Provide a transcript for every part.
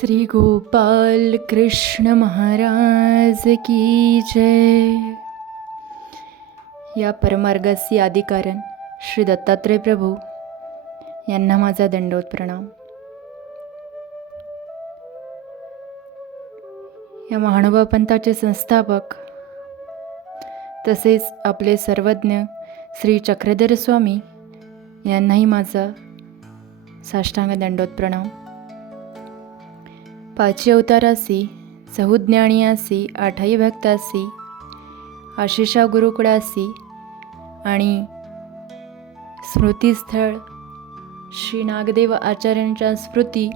श्री गोपाल कृष्ण महाराज की जय. या परमार्गासी अधिकारण श्री दत्तात्रय प्रभू यांना माझा दंडोत प्रणाम या महानुभाव पंथाचे संस्थापक तसेच आपले सर्वज्ञ श्री चक्रधर स्वामी यांनाही माझा साष्टांग दंडोत प्रणाम पाचवी अवतारासी चहुज्ञानियासी आठाई भक्तासी आशिषा गुरुकुळासी आणि स्मृतीस्थळ श्री नागदेव आचार्यांच्या स्मृती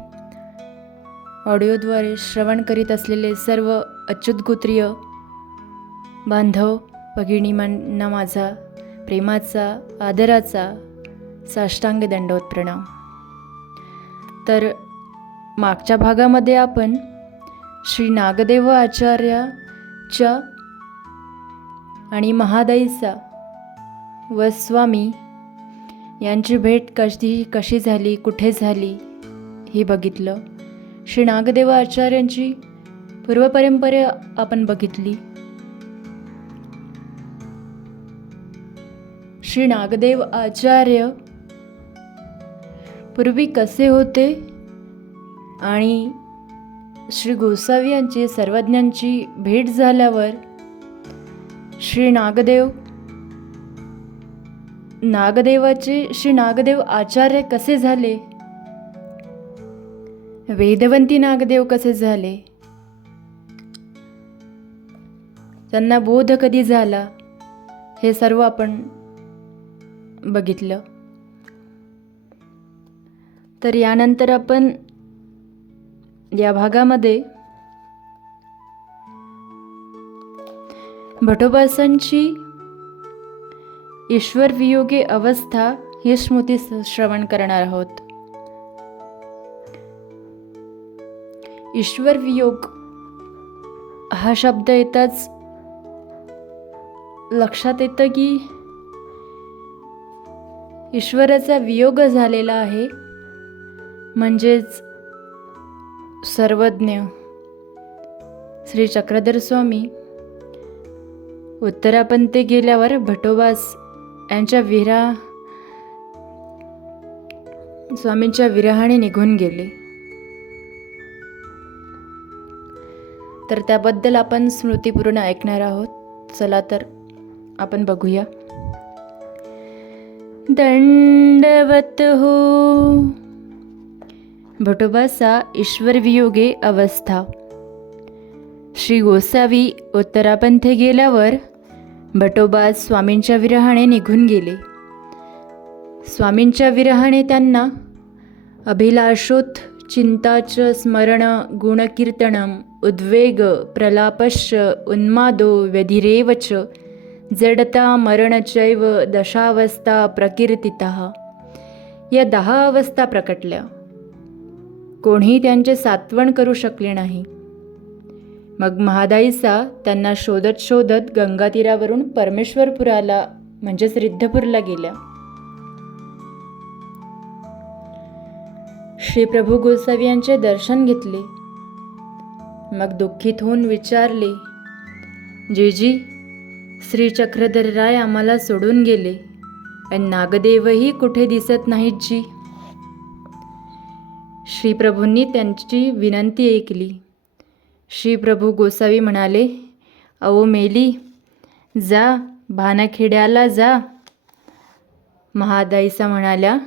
ऑडिओद्वारे श्रवण करीत असलेले सर्व अच्युतगोत्रीय बांधव भगिनीमांना माझा प्रेमाचा आदराचा साष्टांग दंडवत प्रणाम तर मागच्या भागामध्ये आपण श्री नागदेव आचार्याच्या आणि महादाईचा व स्वामी यांची भेट कशी कशी झाली कुठे झाली हे बघितलं. श्री नागदेव आचार्यांची पूर्वपरंपरा आपण बघितली. श्री नागदेव आचार्य पूर्वी कसे होते? आणि श्री गोसावी यांची सर्वज्ञांची भेट झाल्यावर श्री नागदेव नागदेवाचे श्री नागदेव आचार्य कसे झाले? वेदवंती नागदेव कसे झाले? त्यांना बोध कधी झाला? हे सर्व आपण बघितलं. तर यानंतर आपण या भागामध्ये भटोबासांची ईश्वरवियोगी अवस्था ही स्मृती श्रवण करणार आहोत. ईश्वर वियोग हा शब्द येताच लक्षात येतं की ईश्वराचा वियोग झालेला आहे. म्हणजेच सर्वज्ञ. श्री चक्रधर स्वामी उत्तरापंते गेल्यावर भटोबास यांच्या विरा स्वामींच्या विरहाने निघून गेले. तर त्याबद्दल आपण स्मृतीपूर्ण ऐकणार आहोत. चला तर आपण बघूया. दंडवत हो भटोबाचा ईश्वरवियोगे अवस्था. श्री गोसावी उत्तरापंथे गेल्यावर भटोबा स्वामींच्या विरहाने निघून गेले. स्वामींच्या विरहाने त्यांना अभिलाषोत चिंताच स्मरण गुणकीर्तनम उद्वेग प्रलापश्च उन्मादो व्यधिरेव च जडता मरणचैव दशावस्था प्रकीर्तिता. या दहा अवस्था प्रकटल्या. कोणीही त्यांचे सात्वण करू शकले नाही. मग महादाईसा त्यांना शोधत शोधत गंगातीरावरून परमेश्वरपुराला म्हणजेच रिद्धपूरला गेल्या. श्री प्रभू गोसावी यांचे दर्शन घेतले. मग दुःखित होऊन विचारले जीजी श्री चक्रधर राय आम्हाला सोडून गेले. आणि नागदेवही कुठे दिसत नाहीत जी? श्रीप्रभूंनी त्यांची विनंती ऐकली. श्रीप्रभू गोसावी म्हणाले अहो मेली जा भानाखेड्याला जा. महादाईसा म्हणाल्या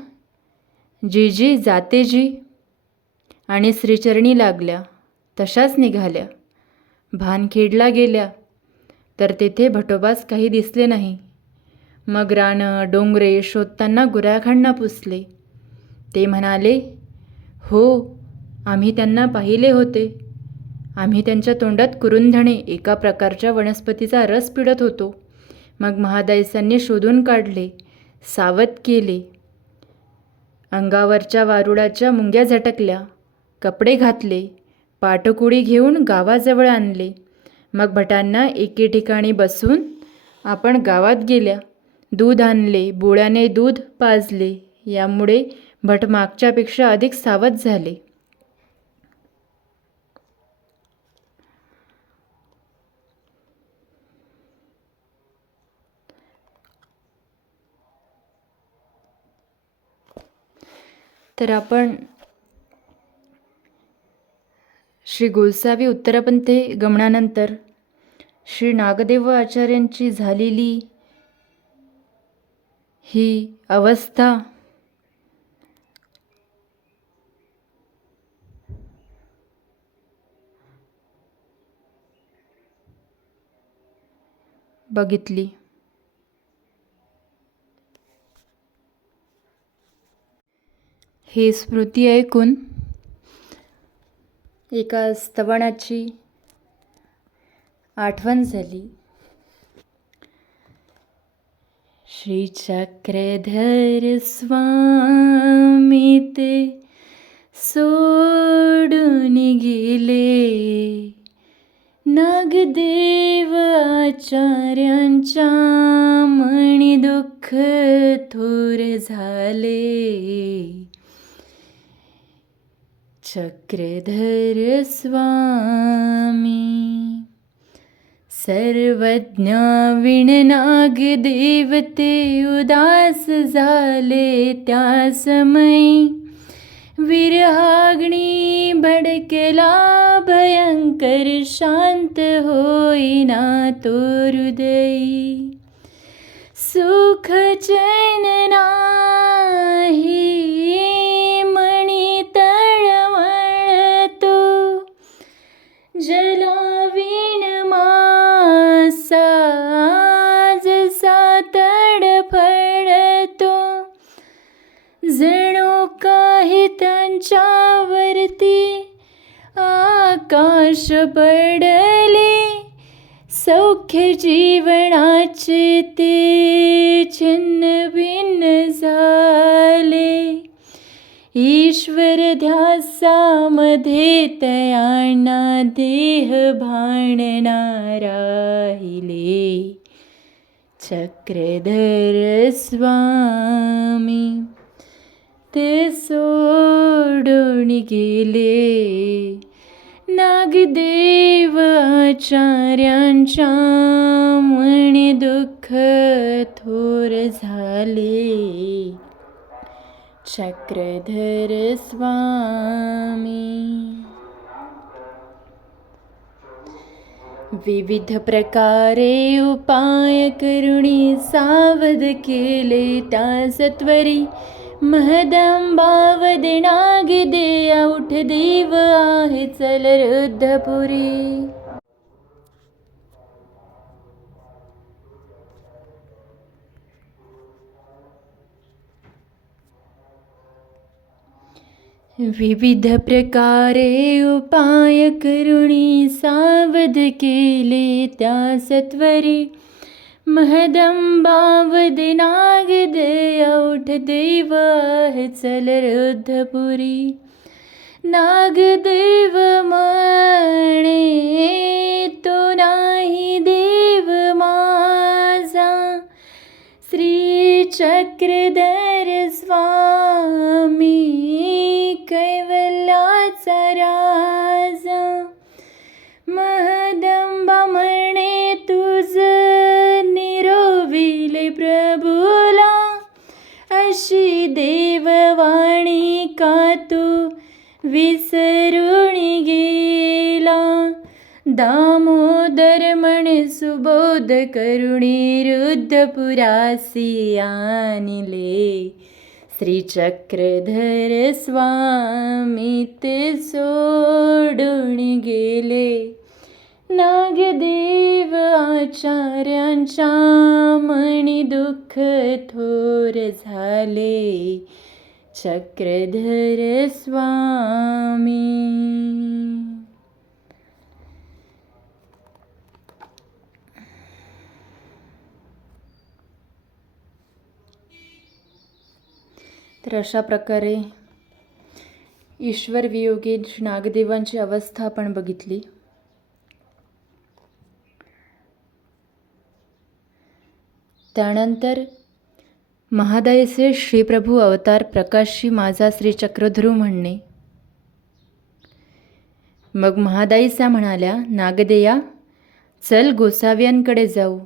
जी जी जाते जी. आणि श्रीचरणी लागल्या. तशाच निघाल्या. भानखेडला गेल्या. तर तेथे भटोबास काही दिसले नाही. मग रानं डोंगरे शोधताना गुराखांना पुसले. ते म्हणाले हो आम्ही त्यांना पाहिले होते. आम्ही त्यांच्या तोंडात कुरुंधणे एका प्रकारच्या वनस्पतीचा रस पिडत होतो. मग महादायसांनी शोधून काढले सावध केले. अंगावरच्या वारुळाच्या मुंग्या झटकल्या कपडे घातले पाटकुडी घेऊन गावाजवळ आणले. मग भटांना एके ठिकाणी बसून आपण गावात गेल्या. दूध आणले बोळ्याने दूध पाजले. यामुळे भट मागच्यापेक्षा अधिक सावध झाले. तर आपण श्री गोसावी उत्तरपंथे गमनानंतर श्री नागदेव आचार्यांची झालेली ही अवस्था बघितली. ही स्मृती ऐकून एका स्तवणाची आठवण झाली. श्री चक्रधर स्वामी ते सोडून गेले. नागदेव आचार्यांच्या मणी दुःख थोर झाले. चक्रधर स्वामी सर्वज्ञा विणनाग देवते उदास झाले त्या समयी विरहाग्नी भडकला भयंकर शांत होईना तो हृदयी सुख चैन नाही ईश्वर ध्यासामध्ये तयांना देह भाणना राहिले चक्रधर स्वामी ते आचार्यांच्या मणी दुःख थोर झाले चक्रधर स्वामी विविध प्रकारे उपाय करुणी सावध केले त्या सत्वरी। महदंबावद नाग दे उठ देव आहे चल रुद्धपुरी विविध प्रकारे उपाय करुणी सावध केले त्या सत्वरी. महदंबावद नाग उठ देव चल रुद्धपुरी नागदेव म्हणे तो नाही देव माझा. श्री चक्रधर स्वामी कैवल्याचा राजा. महदंबा म्हणे तुझ निरोविले प्रभूला. अशी देववाणी का तू विसरून गेला? दामो सुबोध करुणी रुद्धपुरासी श्रीचक्रधर स्वामी ते सोडून गेले नागदेव आचार्यांच्या मणी दुःख थोर झाले चक्रधर स्वामी तर अशा प्रकारे ईश्वर वियोगी नागदेवांची अवस्था आपण बघितली. त्यानंतर महादायचे श्रीप्रभू अवतार प्रकाशी माझा श्री चक्रध्रुव म्हणणे. मग महादाईसा म्हणाल्या नागदेया चल गोसाव्यांकडे जाऊ.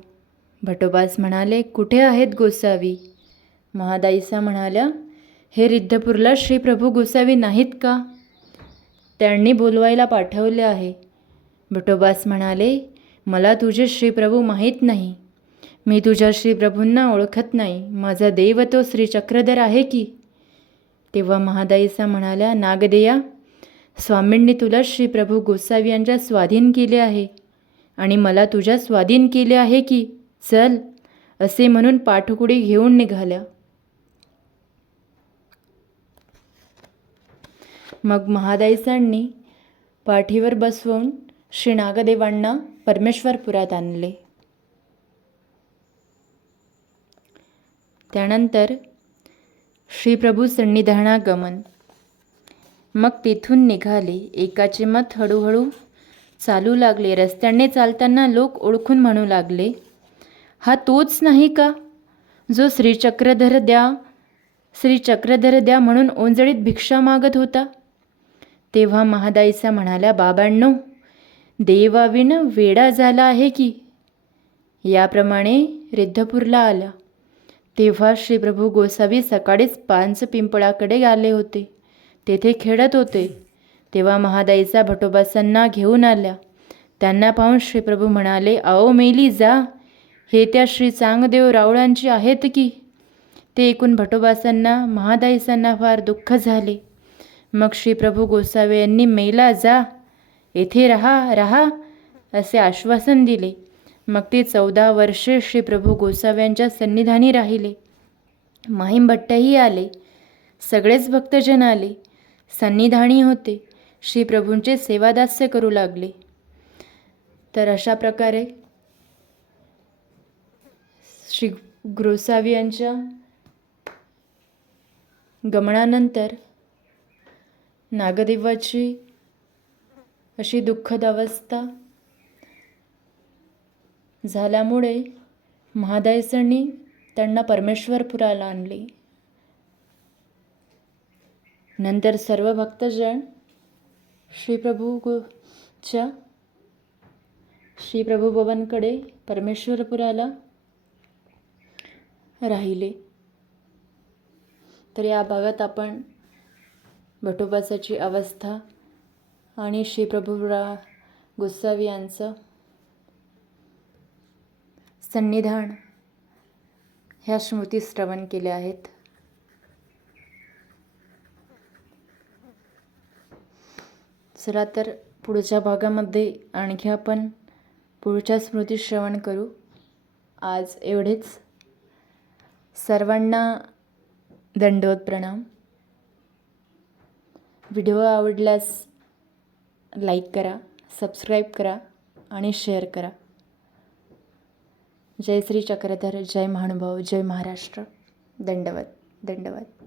भटोबास म्हणाले कुठे आहेत गोसावी? महादाईसा म्हणाल्या हे रिद्धपूरला श्री प्रभू गोसावी नाहीत का? त्यांनी बोलवायला पाठवले आहे. बटोबास म्हणाले मला तुझे श्रीप्रभू माहीत नाही. मी तुझ्या श्रीप्रभूंना ओळखत नाही. माझा देव तो श्री चक्रधर आहे की? तेव्हा महादाईसा म्हणाल्या नागदेया स्वामींनी तुला श्रीप्रभू गोसावी यांच्या स्वाधीन केले आहे. आणि मला तुझ्या स्वाधीन केले आहे की? चल. असे म्हणून पाठकुडी घेऊन निघाल्या. मग महादाईसांनी पाठीवर बसवून श्री नागदेवांना परमेश्वरपुरात आणले. त्यानंतर श्रीप्रभू सन्निधानागमन. मग तिथून निघाले. एकाचे मत हळूहळू चालू लागले. रस्त्याने चालताना लोक ओळखून म्हणू लागले हा तोच नाही का? जो श्रीचक्रधर द्या श्रीचक्रधर द्या म्हणून ओंजळीत भिक्षा मागत होता? तेव्हा महादाईसा म्हणाल्या बाबांनो देवाविण वेडा झाला आहे की? याप्रमाणे रिद्धपूरला आला. तेव्हा श्रीप्रभू गोसावी सकाळीच पांच पिंपळाकडे आले होते. तेथे खेळत होते. तेव्हा महादाईचा भटोबासांना घेऊन आल्या. त्यांना पाहून श्रीप्रभू म्हणाले आओ मेली जा. हे त्या श्री चांगदेव रावळांची आहेत की? ते एकूण भटोबासांना महादाईसांना फार दुःख झाले. मग श्रीप्रभू गोसावे यांनी मेला जा येथे राहा राहा असे आश्वासन दिले. मग ते चौदा वर्षे श्रीप्रभू गोसाव्यांच्या सन्निधानी राहिले. माहीमभट्टही आले. सगळेच भक्तजन आले. सन्निधानी होते. श्रीप्रभूंचे सेवादास्य करू लागले. तर अशा प्रकारे श्री गोसावी यांच्या गमनानंतर नागदेवाची अशी दुःखद अवस्था झाल्यामुळे महादायसांनी त्यांना परमेश्वरपुराला आणले. नंतर सर्व भक्तजन श्रीप्रभूच्या श्रीप्रभू भवनकडे परमेश्वरपुराला राहिले. तर या भागात आपण भटोबासाची अवस्था आणि श्रीप्रभूरा गोसावी यांचं सन्निधान ह्या स्मृती श्रवण केल्या आहेत. चला तर पुढच्या भागामध्ये आणखी आपण पुढच्या स्मृती श्रवण करू. आज एवढेच. सर्वांना दंडवत प्रणाम. व्हिडिओ आवडल्यास लाईक करा सबस्क्राईब करा आणि शेअर करा. जय श्री चक्रधर जय महानुभाव जय महाराष्ट्र. दंडवत दंडवत.